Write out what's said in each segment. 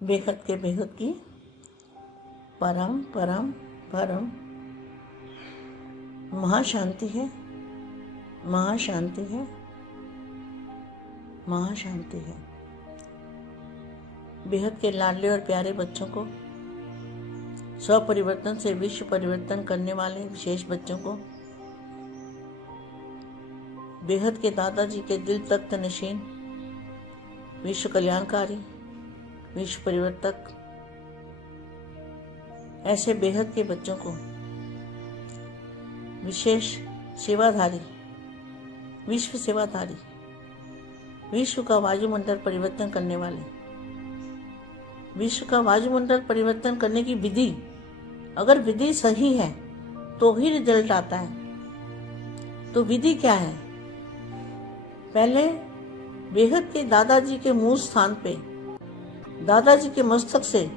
बेहद के बेहद की परम परम परम महाशांति है, महाशांति है, महाशांति है। बेहद के लाडले और प्यारे बच्चों को, स्वपरिवर्तन से विश्व परिवर्तन करने वाले विशेष बच्चों को, बेहद के दादाजी के दिल तख्त नशीन, विश्व कल्याणकारी, विश्व परिवर्तक, ऐसे बेहद के बच्चों को, विशेष सेवाधारी, विश्व सेवाधारी, विश्व का वायुमंडल परिवर्तन करने वाले, विश्व का वायुमंडल परिवर्तन करने की विधि, अगर विधि सही है तो ही रिजल्ट आता है। तो विधि क्या है? पहले बेहद के दादाजी के मूल स्थान पे, दादाजी के मस्तक से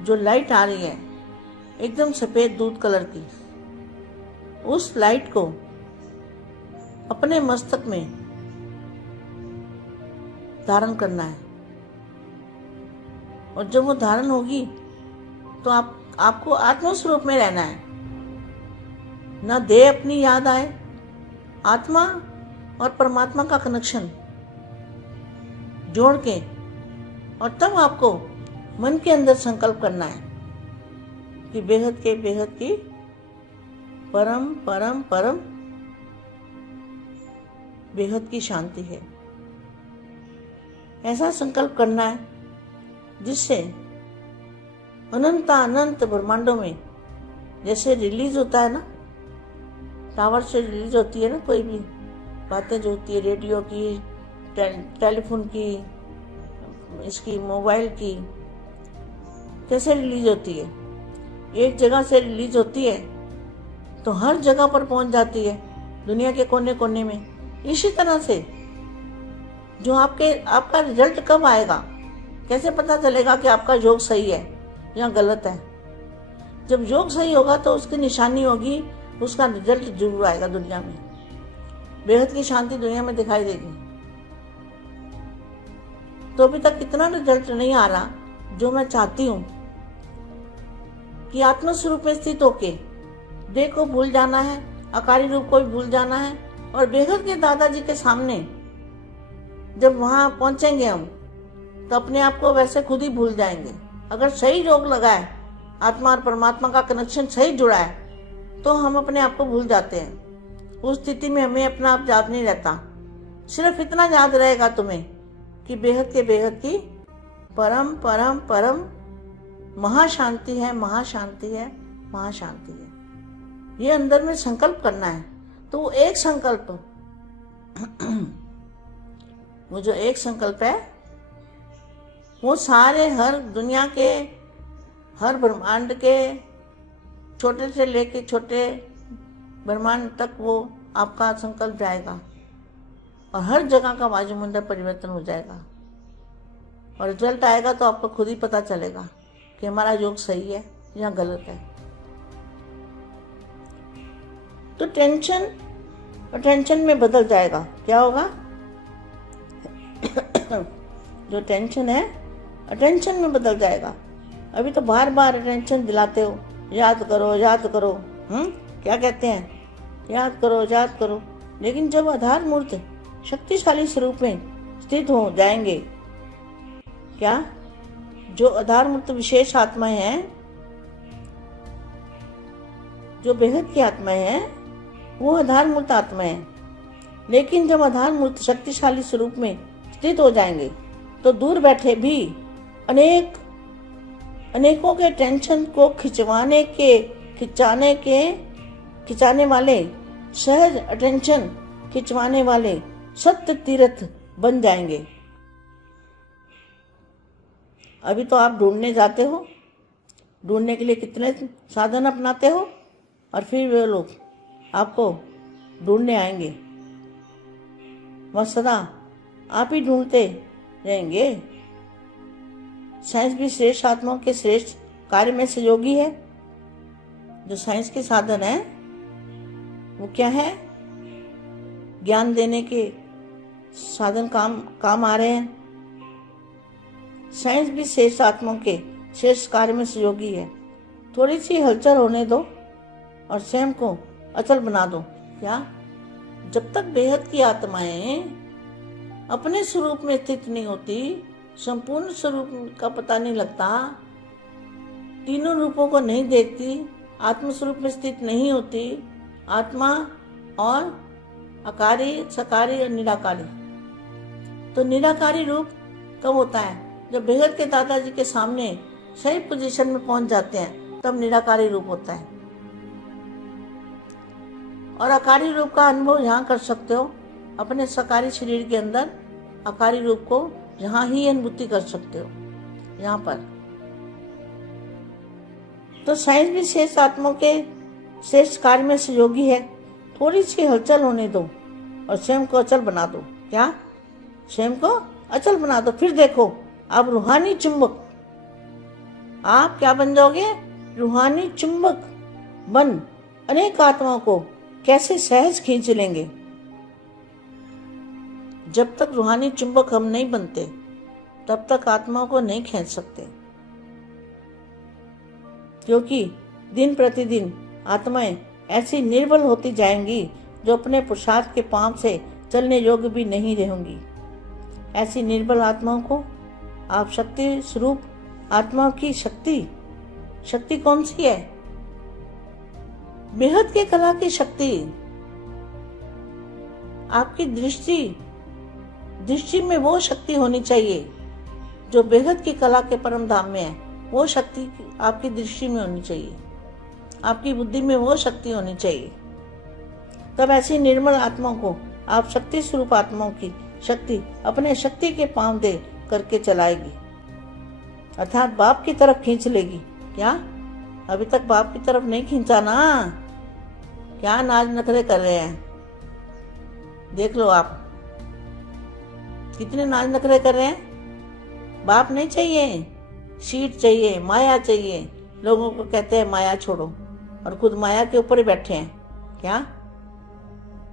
जो लाइट आ रही है एकदम सफेद दूध कलर की, उस लाइट को अपने मस्तक में धारण करना है। और जब वो धारण होगी तो आपको आत्मस्वरूप में रहना है, ना देह अपनी याद आए, आत्मा और परमात्मा का कनेक्शन जोड़ के, और तब आपको मन के अंदर संकल्प करना है कि बेहद के बेहद की परम परम परम बेहद की शांति है। ऐसा संकल्प करना है जिससे अनंत ब्रह्मांडों में जैसे रिलीज होता है ना, टावर से रिलीज होती है ना कोई भी बातें जो होती है, रेडियो की, टेलीफोन की, इसकी मोबाइल की, कैसे रिलीज होती है, एक जगह से रिलीज होती है तो हर जगह पर पहुंच जाती है, दुनिया के कोने कोने में। इसी तरह से जो आपका रिजल्ट कब आएगा, कैसे पता चलेगा कि आपका योग सही है या गलत है? जब योग सही होगा तो उसकी निशानी होगी, उसका रिजल्ट जरूर आएगा दुनिया में, बेहद की शांति दुनिया में दिखाई देगी। तो अभी तक इतना रिजल्ट नहीं आ रहा जो मैं चाहती हूँ कि आत्मस्वरूप में स्थित होके देह को भूल जाना है, आकारी रूप को भी भूल जाना है, और बेहद के दादाजी के सामने जब वहां पहुंचेंगे हम तो अपने आप को वैसे खुद ही भूल जाएंगे। अगर सही योग लगा है, आत्मा और परमात्मा का कनेक्शन सही जुड़ा है, तो हम अपने आप को भूल जाते हैं। उस स्थिति में हमें अपना आप याद नहीं रहता, सिर्फ इतना याद रहेगा तुम्हें कि बेहद के बेहद की परम परम परम महाशांति है, महाशांति है, महाशांति है। ये अंदर में संकल्प करना है। तो वो एक संकल्प वो जो एक संकल्प है वो सारे हर दुनिया के, हर ब्रह्मांड के, छोटे से लेके छोटे ब्रह्मांड तक वो आपका संकल्प जाएगा और हर जगह का वायुमंडल परिवर्तन हो जाएगा। और रिजल्ट आएगा तो आपको खुद ही पता चलेगा कि हमारा योग सही है या गलत है। तो टेंशन अटेंशन में बदल जाएगा। क्या होगा? जो टेंशन है अटेंशन में बदल जाएगा। अभी तो बार बार अटेंशन दिलाते हो, याद करो याद करो, क्या कहते हैं, याद करो याद करो। लेकिन जब आधार मूर्त शक्तिशाली स्वरूप में स्थित हो जाएंगे, क्या जो आधार मूर्त विशेष आत्माएं हैं, जो बेहद की आत्माएं हैं, वो आधार मूर्त आत्माएं हैं। लेकिन जब आधार मूर्त शक्तिशाली स्वरूप में स्थित हो जाएंगे तो दूर बैठे भी अनेकों के टेंशन को खिंचाने वाले, सहज अटेंशन खिंचवाने वाले सत्य तीर्थ बन जाएंगे। अभी तो आप ढूंढने जाते हो, ढूंढने के लिए कितने साधन अपनाते हो, और फिर वे लोग आपको ढूंढने आएंगे। वह सदा आप ही ढूंढते रहेंगे। साइंस भी श्रेष्ठ आत्माओं के श्रेष्ठ कार्य में सहयोगी है। जो साइंस के साधन है वो क्या है? ज्ञान देने के साधन काम आ रहे हैं। साइंस भी शेष आत्माओं के शेष कार्य में सहयोगी है। थोड़ी सी हलचल होने दो और स्वयं को अचल बना दो। क्या? जब तक बेहद की आत्माएं अपने स्वरूप में स्थित नहीं होती, संपूर्ण स्वरूप का पता नहीं लगता, तीनों रूपों को नहीं देखती, आत्म स्वरूप में स्थित नहीं होती, आत्मा और अकारी, सकारी और निराकारी। तो निराकारी रूप कब होता है? जब बेहद के दादाजी के सामने सही पोजीशन में पहुंच जाते हैं, तब निराकारी रूप होता है। और अकारी रूप का अनुभव यहाँ कर सकते हो, अपने सकारी शरीर के अंदर अकारी रूप को यहाँ ही अनुभूति कर सकते हो, यहाँ पर। तो साइंस भी शेष आत्माओं के शेष कार्य में सहयोगी है। थोड़ी सी हलचल होने दो और स्वयं को अचल बना दो। क्या? स्वयं को अचल बना दो। फिर देखो, आप रूहानी चुंबक, आप क्या बन जाओगे? रूहानी चुंबक बन अनेक आत्माओं को कैसे सहज खींच लेंगे। जब तक रूहानी चुंबक हम नहीं बनते, तब तक आत्माओं को नहीं खींच सकते, क्योंकि दिन प्रतिदिन आत्माएं ऐसी निर्बल होती जाएंगी जो अपने पुरुषार्थ के पांव से चलने योग्य भी नहीं रहेंगी। ऐसी निर्बल आत्माओं को आप शक्ति स्वरूप आत्माओं की शक्ति कौन सी है? बेहद के कला की शक्ति। आपकी दृष्टि में वो शक्ति होनी चाहिए जो बेहद की कला के परम धाम में है। वो शक्ति आपकी दृष्टि में होनी चाहिए, आपकी बुद्धि में वो शक्ति होनी चाहिए। तब ऐसी निर्मल आत्माओं को आप शक्ति स्वरूप आत्माओं की शक्ति अपने शक्ति के पांव दे करके चलाएगी, अर्थात बाप की तरफ खींच लेगी। क्या? अभी तक बाप की तरफ नहीं खींचा ना? क्या नाज नखरे कर रहे हैं? देख लो आप कितने नाज नखरे कर रहे हैं। बाप नहीं चाहिए, सीट चाहिए, माया चाहिए। लोगों को कहते हैं माया छोड़ो, और खुद माया के ऊपर ही बैठे हैं। क्या?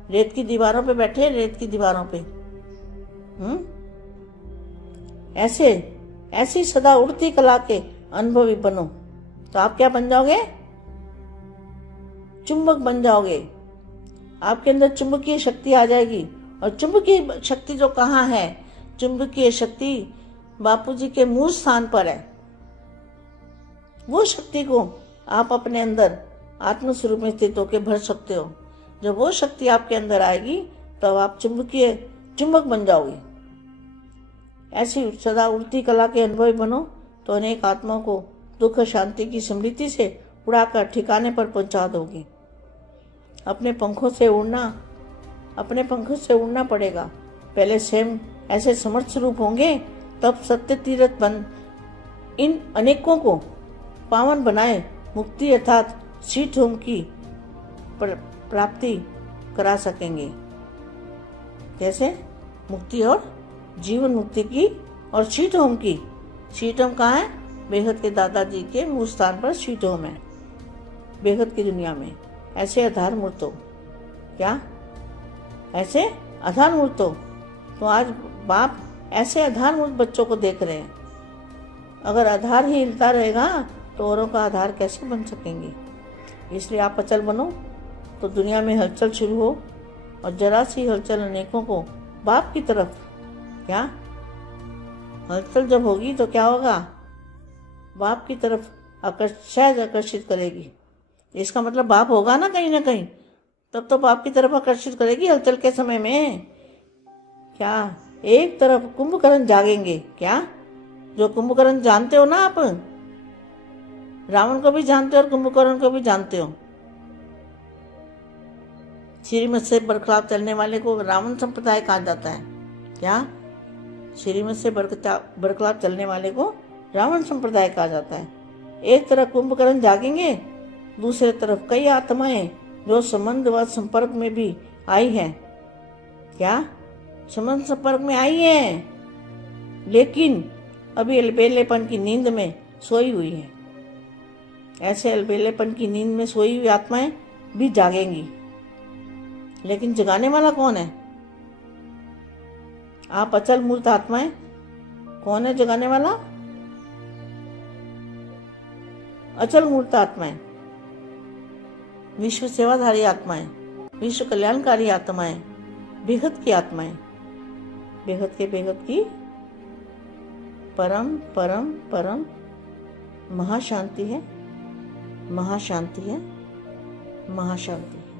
रेत की दीवारों पे बैठे हैं, रेत की दीवारों पे। ऐसी सदा उड़ती कला के अनुभवी बनो, तो आप क्या बन जाओगे? चुंबक बन जाओगे। आपके अंदर चुंबकीय शक्ति आ जाएगी। और चुंबकीय शक्ति जो कहाँ है? चुंबकीय शक्ति बापूजी के मूल स्थान पर है। वो शक्ति को आप अपने अंदर आत्म स्वरूप में स्थित होकर भर सकते हो। जब वो शक्ति आपके अंदर आएगी, तब आप चुंबक बन जाओगे। ऐसी सदा उड़ती कला के अनुभवी बनो, तो अनेक आत्माओं को दुख शांति की स्मृति से उड़ाकर ठिकाने पर पहुंचा दोगे। अपने पंखों से उड़ना पड़ेगा। पहले स्वयं ऐसे समर्थ स्वरूप होंगे, तब सत्य तीर्थ बन इन अनेकों को पावन बनाए मुक्ति अर्थात स्वीट होम की प्राप्ति करा सकेंगे। कैसे? मुक्ति और जीवन मुक्ति की और स्वीट होम की। स्वीट होम कहाँ है? बेहद के दादाजी के मूल स्थान पर स्वीट होम है, बेहद की दुनिया में। ऐसे आधार मूर्त हो। क्या? ऐसे आधार मूर्त हो। तो आज बाप ऐसे आधार मूर्त बच्चों को देख रहे हैं। अगर आधार ही हिलता रहेगा तो औरों का आधार कैसे बन सकेंगे? इसलिए आप अचल बनो, तो दुनिया में हलचल शुरू हो, और जरा सी हलचल अनेकों को बाप की तरफ। क्या? हलचल जब होगी तो क्या होगा? बाप की तरफ सहज आकर्षित करेगी। इसका मतलब बाप होगा ना कहीं, तब तो बाप की तरफ आकर्षित करेगी हलचल के समय में। क्या? एक तरफ कुंभकर्ण जागेंगे। क्या? जो कुंभकर्ण जानते हो ना आप, रावण को भी जानते हो और कुंभकर्ण को भी जानते हो। श्रीमत से बरखलाफ चलने वाले को रावण संप्रदाय कहा जाता है। क्या? श्रीमत से बरखलाफ चलने वाले को रावण संप्रदाय कहा जाता है। एक तरफ कुंभकर्ण जागेंगे, दूसरे तरफ कई आत्माएं जो संबंध व संपर्क में भी आई हैं। क्या? संबंध संपर्क में आई हैं, लेकिन अभी अलबेलेपन की नींद में सोई हुई है। ऐसे अलबेलेपन की नींद में सोई हुई आत्माएं भी जागेंगी, लेकिन जगाने वाला कौन है? आप अचल मूर्त आत्माएं कौन है जगाने वाला? अचल मूर्त आत्माएं, विश्व सेवाधारी आत्माएं, विश्व कल्याणकारी आत्माएं, बेहद की आत्माएं, बेहद की परम परम परम महाशांति है, महाशांति है, महाशांति है।